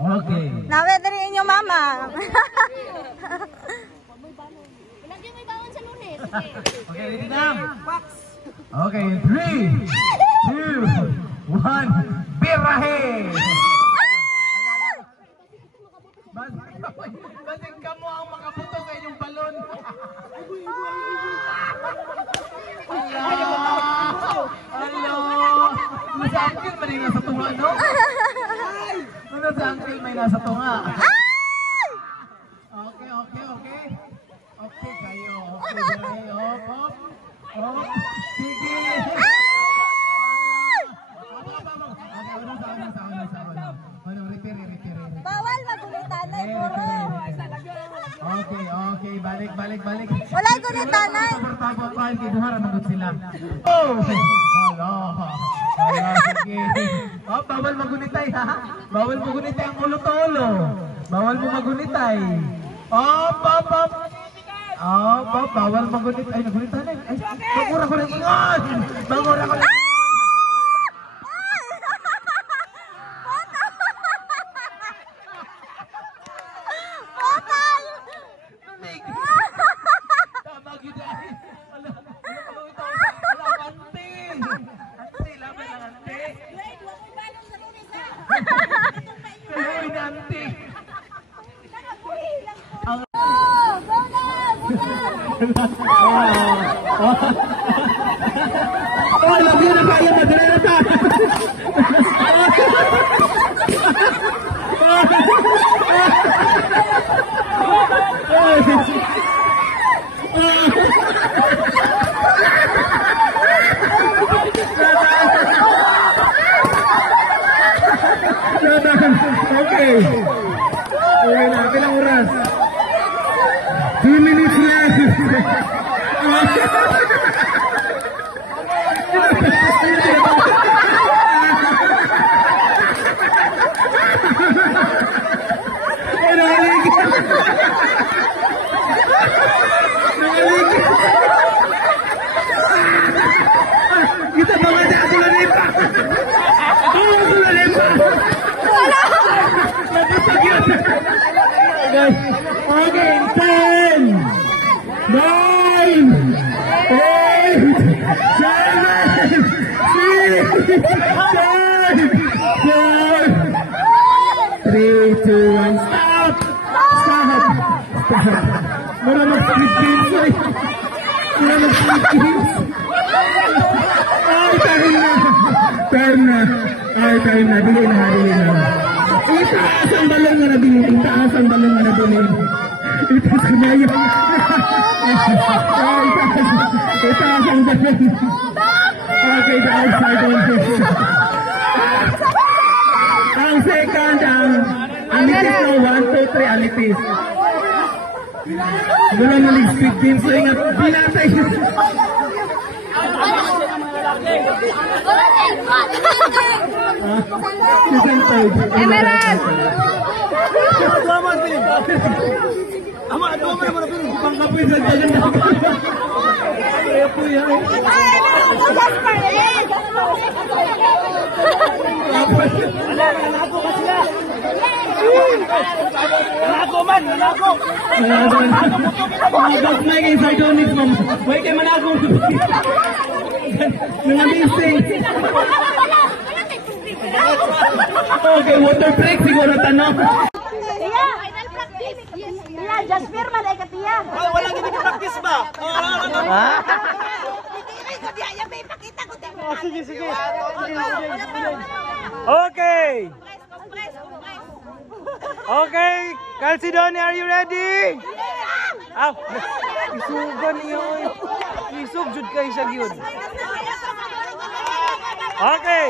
Okay. Nawe dari inyong mama. Lagi may bawon sa Lunes. Okay, ready na? Okay, 3, 2, 1, birahe! Basig ka mo ang makabuto sa inyong balon. Hello! Nasa angkil may nasa tunga, no? Nasa angkil may nasa tunga. Okay. Okay kayo. Okay, birahe. Hop. Sige! Bawal magulitanay, puro. Okay. Balik. Wala gulitanay. Pagpapapaan, kibuhara magot sila. Oh! Hala, sige. Oh, bawal magunitay, ha? Bawal magunitay ang ulo-tolo. Bawal mo magunitay. Bawal magunitay. Ay, nagunitay. Ay, bagura ko lang ingon! Bagura ko lang ingon! Oh, lagi na kaya magrereta. Okay. Na, ilang oras? 2 minutes left. Kita banget ya, aku laripa. Aku laripa. Okay, 10, 9, 8, 7, 6, 5, 4, 3, 2, 1, stop! Mura mag-split games, oy! Mura mag-split games! Ay, time na! Dili na. Itaas ang balon nga nabili. Itaas ang kumayo. Itaas ang balon. Okay, guys, ang second, anitis na 1, 2, 3, anitis. Wala na nag-speed din, so ingat, binatay. Emerald! Okay, water break siguro tanong. Iya, final practice. Iya, Jasper man ay katiya. Wala gini ka practice ba? Sige. Okay, Calcidoni, are you ready? Isugan niyo. Isug jud kay siya gyud. Okay.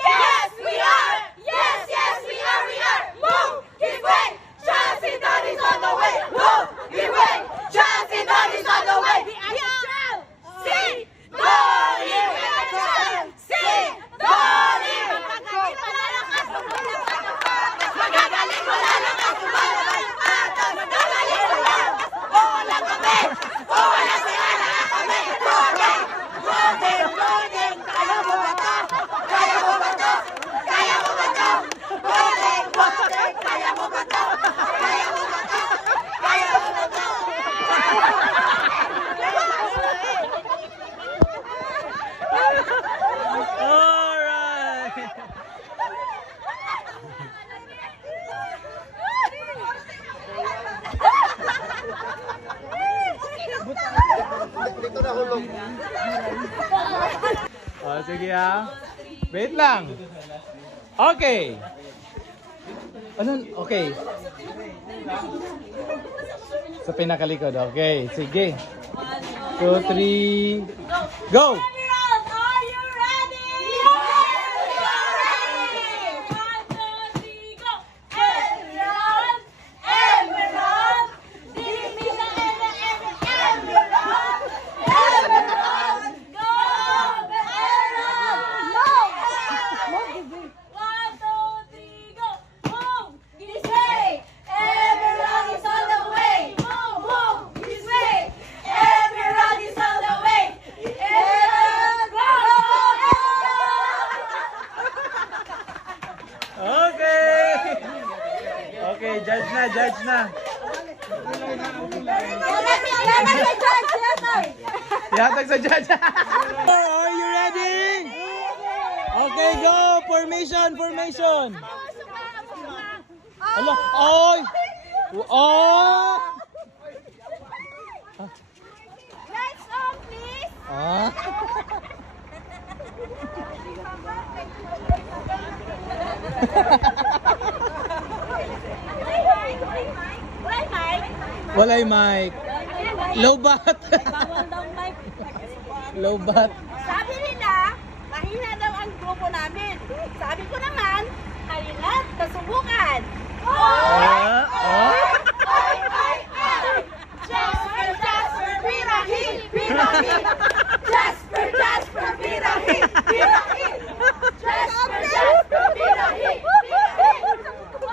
Yes, we are. Yes, we are. Move, give way. Calcidoni's on the way. Move, give way. Calcidoni's on the way. See, Dolly, see, Dolly. Magagaling mo lalakas. Magagaling mo lang. Oo lang kami. Oo lang sila lang kami. Okay. Oh, sige ha. Wait lang. Okay. Ano? Okay. Sa pinakalikod. Okay. Sige. 2, 3, go! Okay, judge na. Yatag sa judge. Are you ready? Okay, go! Formation! Alo, oy! Oh! Lights on, please. Ah. Walay mic. Low bat. Low bat. Sabi nila, mahina daw ang grupo namin. Sabi ko naman, halina't nasubukan. Jasper, birahi. Jasper, birahi. Jasper, birahi. 1,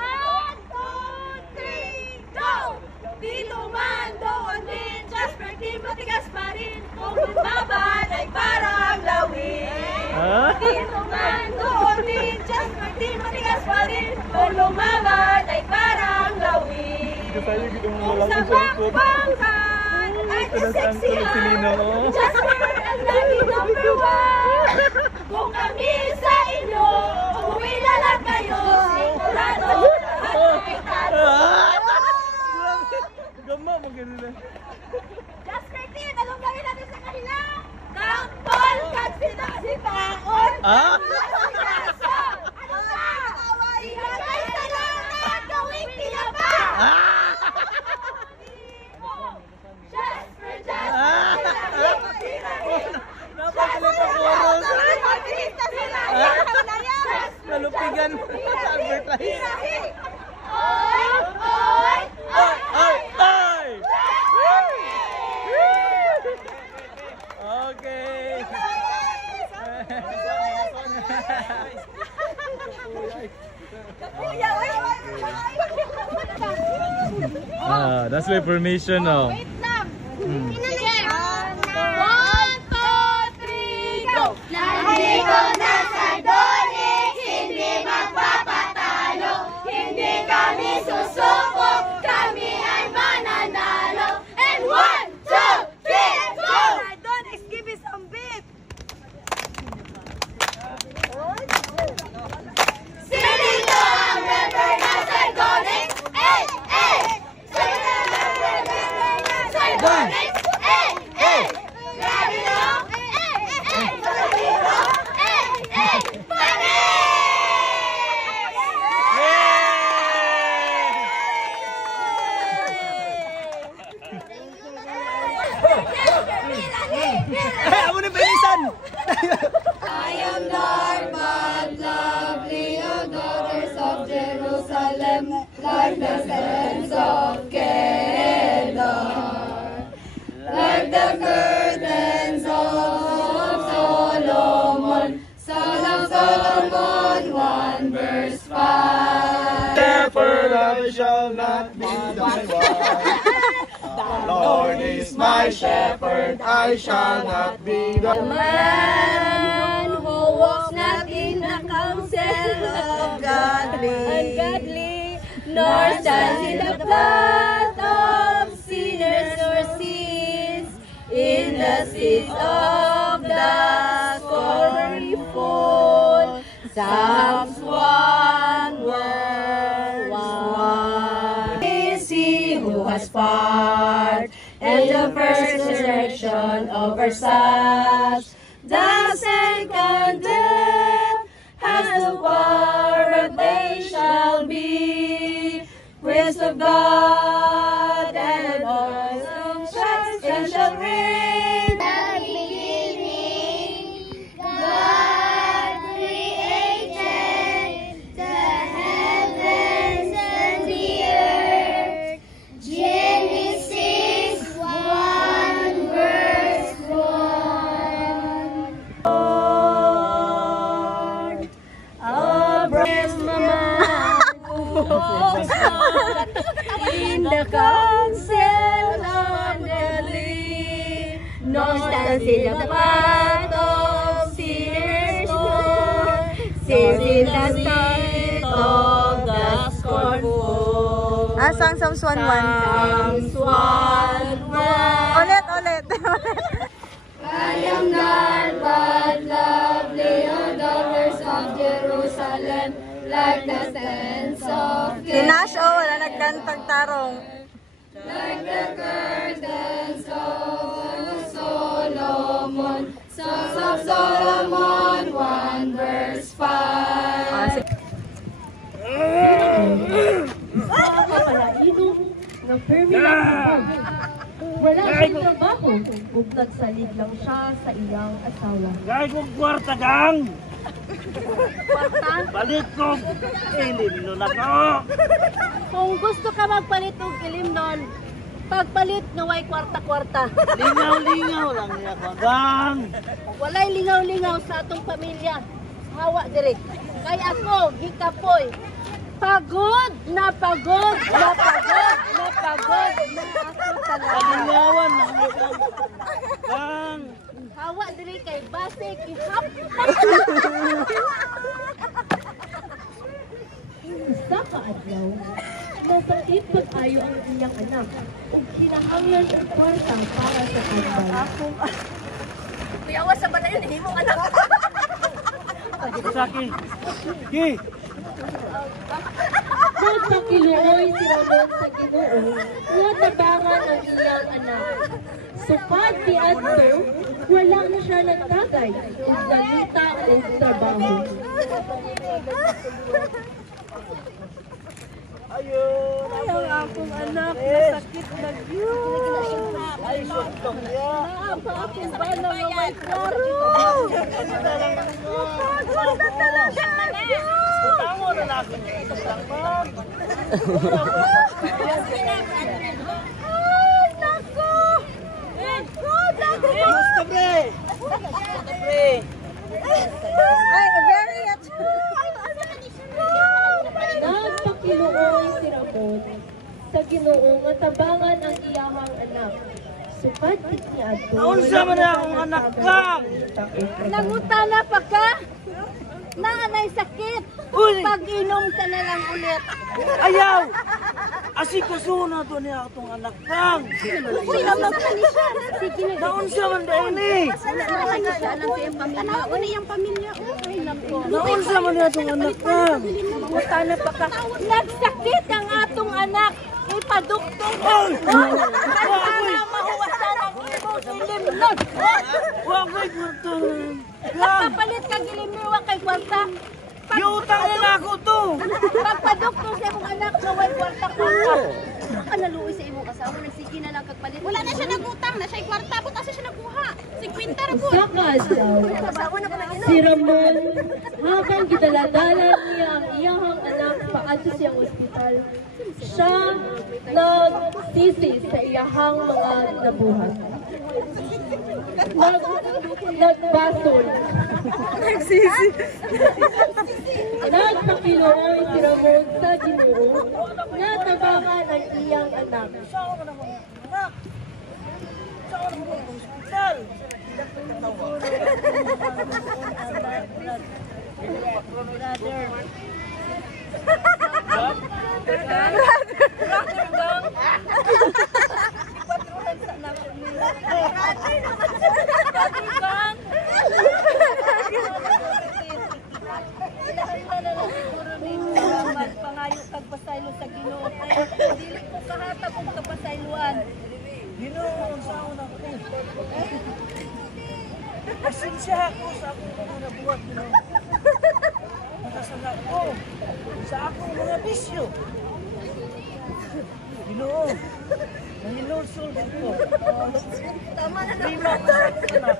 2, 3, go! Dito man, doon din. Jasper, di matigas pa rin. Kung lumaban ay parang lawin. Dito man, doon din. Jasper, di matigas pa rin. Kung lumaban ay parang lawin. Kung sa bakbakan ay kaseksihan, Jasper ang lagi number 1. Kung kami sa inyo, umuwi na lang kayo. Sigurado lahat ay talo. Gama, maganda. Jasper, team, anong gawin natin sa kanila? Tampol, kagsitaon. Ah? Ano ba? Ihagay sa lahat, gawing tinapa. Jasper, Nalupigan sa advertise. Oy! Okay. That's my permission now. Wait lang. Sige. 1, 2, 3, go! Nandito na sa Donix, hindi magpapatalo. Hindi kami susuko, kami ay mananalo. And 1, 2, 3, go! Donix, give me some beat. Sinito ang member na sa Donix? Donix! Grabe no? Amo na pinisan. I am dark but lovely, O daughters of Jerusalem, like the sands of Kedar, like the curtains of Solomon, son of Solomon, 1 verse 5. Shepherd, I shall not be disappointed. The Lord is my shepherd, I shall not be The man who walks not in the counsel of ungodly, nor stands in the path of sinners or sins, in the seats of the scornful. Psalms 1 verse 1. Is he who has part in the first resurrection of covers us. The second death has no power, but they shall be. Praise of God and voice of Christ and shall reign. At the beginning, God created the heavens and the earth. Genesis 1 verse 1. Lord, bless Mama, who walks in the council of the lead, nor stands in the path of sinners, nor sits in the seat of the scornful. Psalms 1:1. Psalms 1:1. Ulit. I am not but lovely, O daughters of Jerusalem, like the sands of Si Nash, wala nagkantag tarong. like the curtains of Solomon. Songs of Solomon 1 verse 5. Na permanent wala siyang trabaho ug nagsalig lang siya sa iyang asawa. Gay kong kwarta gang! Kwarta? Balik ko! Ilim na ko! Kung gusto ka magpalit og ilim nun, pagpalit nga way kwarta-kwarta. Lingaw-lingaw lang niya ko gang! Walay lingaw-lingaw sa atong pamilya. Hawa dire. Kay ako, gikapoy. Pagod na pagod na pagod na pagod na ako talaga. Palingawan lang niya gang! Gang! Hawa dire kay base ihap. Sa kaadlaw, nasakit pag-ayo ang iyang anak ug kinahanglan og kwarta para sa kanyang. Kuyawa sa banayon hindi mo anak. Saki! Ki! Nagpakiluoy si Ramon sa Ginoo nga tabangan ang iyang anak. Sukad di adto, wala na siya nagtagay ug nangita og trabaho. Ayaw akong anak, nasakit na yun. Ay, suntong niya! Naapa akong bala nga may klaro. Utango na lang! Isang bag! Ay, naku! Gusto pre! Gusto pre! Ay, very Nagpakiluoy si Ramon sa Ginoo nga tabangan ang iyahang anak. Sukad niya adto. Naunsa man na akong anak kang! Nangutana pa ka? Naanay sakit. Uy! Pag-inom ka na lang ulit. Ayaw! Asikaso na to niya itong anak kang! Uy, naman ka ni siya. Sige na. Naunsa man dahil ni! Naman siya. Anong iyang pamilya? Ano yung pamilya? Ay, naku. Naunsa man niya itong anak kang! Nangutana pa ka? Nagsakit ang atong anak. Ipadukto. Ay! Sana mahuwasan ang imong ilimnon. Huwag may kwarta! Gang! Nakapalit ka gilimiwa kay kwarta. Iutang nila ako to! Pagpadukto sa imong anak na way kwarta-kwarta. Ka naluoy sa imong asawa, nagsige na lang kagpalit. Wala na siya nagutang, na siya'y kwarta, buta siya nagkuha. 50 ra po. Sa kasaw, si Ramon, habang gidaladalan niya ang iyahang anak paadto siyang ospital, siya nagsisi sa iyahang mga nabuhat. Nagbasol. Nagsisi. Nagpakiluoy si Ramon sa Ginoo nga tabangan ang iyang anak. Pangayo kag pasaylo sa Ginoo kay dili ko kahatag og kapasayloan. Ginoo, ang saon ako. Pasensya ako sa akong mga nabuhat, Ginoo. Nakasala ko sa akong mga bisyo. Ginoo, nahilulsul ko. Tama na lang. Lima ko sa anak.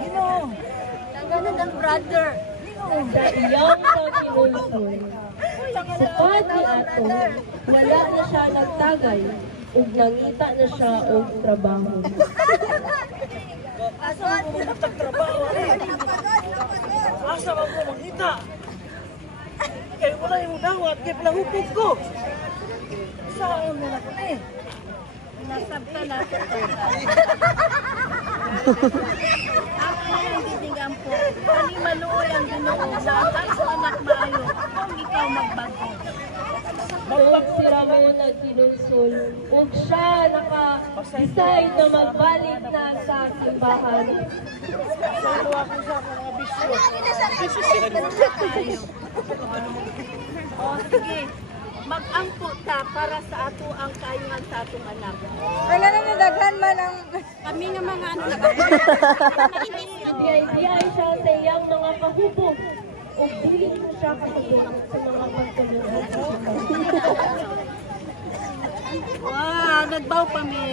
Ginoo, Ganun ang brother. Sa iyang pagkinulsul, sapat ni ato, wala na siya nagtagay, ug nangita na siya og trabaho. asa man ko magtrabaho eh? Asa man ko mangita? Kaya wala yung dawat, kaya palahupog ko. Saan mo na kami? Nasabta na ito. Ako na yung bibigyan po. Kani maluoy ang Ginoo sa aso anak maayo. Kung ikaw magbago. Kung si Ramon nagkinulsul, ug siya naka-decide na magbalik na sa simbahan. Saan ako sa mga bisyo? O sige. Mag-angko ta para sa ato ang kaayuhan sa atong anak. Wala na nadaghan man ang... Kami nga mga ano Biyay-biyay siya sa iyang mga kahubog, ug dili ko siya katulong sa mga pagtulungan sa simbahan. Wow, nagbaw pa mi.